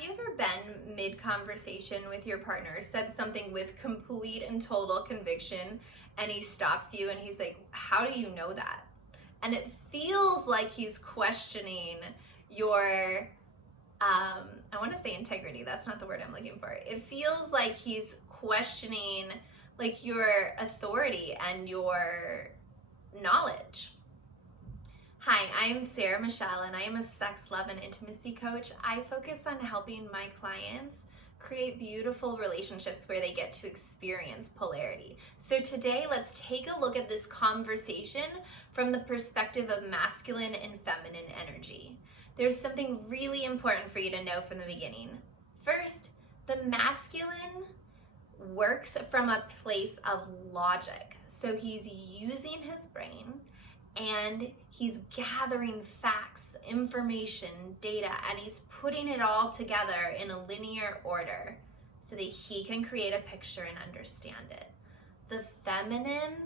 Have you ever been mid-conversation with your partner, said something with complete and total conviction, and he stops you and he's like, how do you know that? And it feels like he's questioning your, I want to say integrity, that's not the word I'm looking for. It feels like he's questioning like your authority and your knowledge. Hi, I'm Sarah Michelle, and I am a sex, love, and intimacy coach. I focus on helping my clients create beautiful relationships where they get to experience polarity. So today, let's take a look at this conversation from the perspective of masculine and feminine energy. There's something really important for you to know from the beginning. First, the masculine works from a place of logic. So he's using his brain, and he's gathering facts, information, data, and he's putting it all together in a linear order so that he can create a picture and understand it. The feminine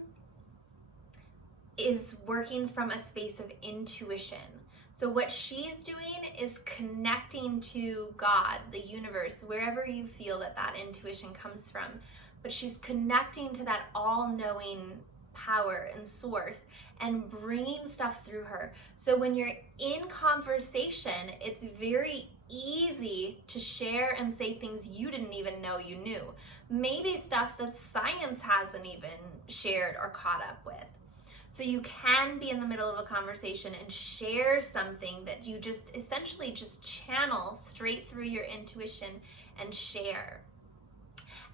is working from a space of intuition. So what she's doing is connecting to God, the universe, wherever you feel that intuition comes from. But she's connecting to that all-knowing power and source and bringing stuff through her. So when you're in conversation, it's very easy to share and say things you didn't even know you knew. Maybe stuff that science hasn't even shared or caught up with. So you can be in the middle of a conversation and share something that you just essentially just channel straight through your intuition and share.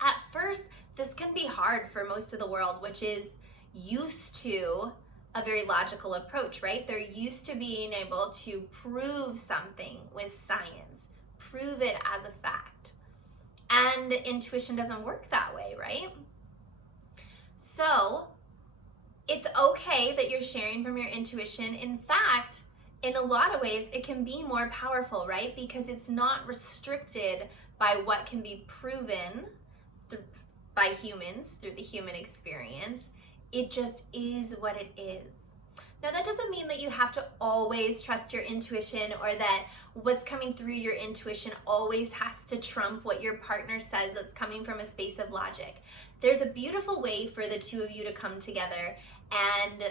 At first, this can be hard for most of the world, which is used to a very logical approach, right? They're used to being able to prove something with science, prove it as a fact. And intuition doesn't work that way, right? So it's okay that you're sharing from your intuition. In fact, in a lot of ways, it can be more powerful, right? Because it's not restricted by what can be proven by humans through the human experience. It just is what it is. Now, that doesn't mean that you have to always trust your intuition, or that what's coming through your intuition always has to trump what your partner says that's coming from a space of logic. There's a beautiful way for the two of you to come together and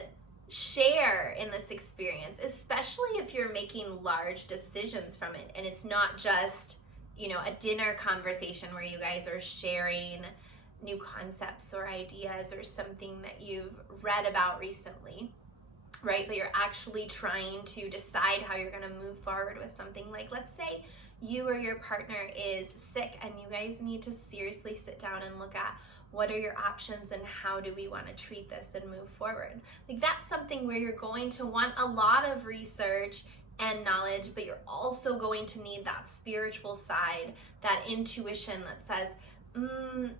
share in this experience, especially if you're making large decisions from it and it's not just, a dinner conversation where you guys are sharing new concepts or ideas or something that you've read about recently, right? But you're actually trying to decide how you're going to move forward with something. Like, let's say you or your partner is sick and you guys need to seriously sit down and look at what are your options and how do we want to treat this and move forward. Like, that's something where you're going to want a lot of research and knowledge, but you're also going to need that spiritual side, that intuition that says,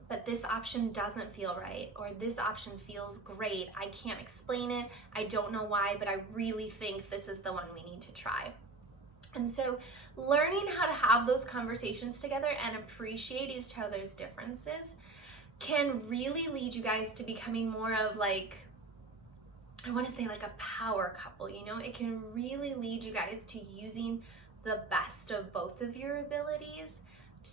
but this option doesn't feel right, or this option feels great. I can't explain it. I don't know why, but I really think this is the one we need to try. And so learning how to have those conversations together and appreciate each other's differences can really lead you guys to becoming more of like, I want to say like a power couple, It can really lead you guys to using the best of both of your abilities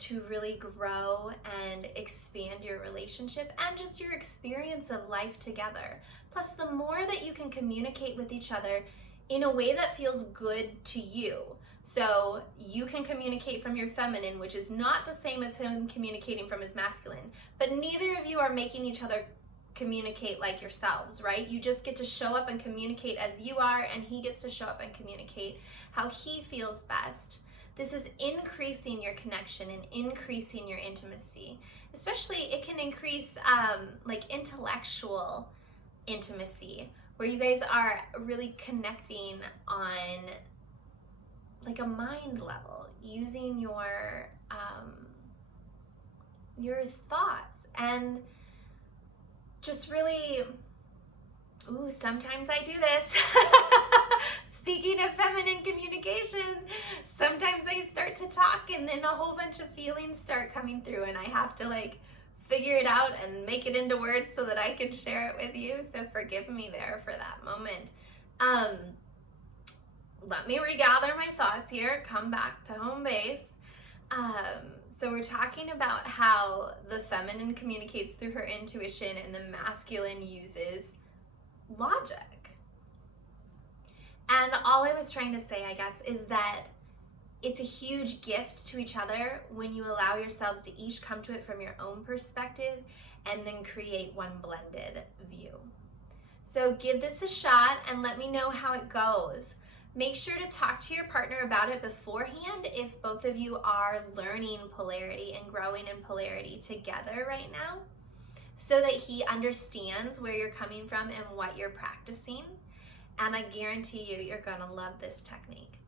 to really grow and expand your relationship and just your experience of life together. Plus, the more that you can communicate with each other in a way that feels good to you. So you can communicate from your feminine, which is not the same as him communicating from his masculine, but neither of you are making each other communicate like yourselves, right? You just get to show up and communicate as you are, and he gets to show up and communicate how he feels best. This is increasing your connection and increasing your intimacy. Especially, it can increase like intellectual intimacy, where you guys are really connecting on like a mind level, using your thoughts and just really, sometimes I do this. Speaking of feminine communication, sometimes I start to talk and then a whole bunch of feelings start coming through and I have to like figure it out and make it into words so that I can share it with you. So forgive me there for that moment. Let me regather my thoughts here, come back to home base. So we're talking about how the feminine communicates through her intuition and the masculine uses logic. And all I was trying to say, I guess, is that it's a huge gift to each other when you allow yourselves to each come to it from your own perspective and then create one blended view. So give this a shot and let me know how it goes. Make sure to talk to your partner about it beforehand if both of you are learning polarity and growing in polarity together right now, so that he understands where you're coming from and what you're practicing. And I guarantee you, you're gonna love this technique.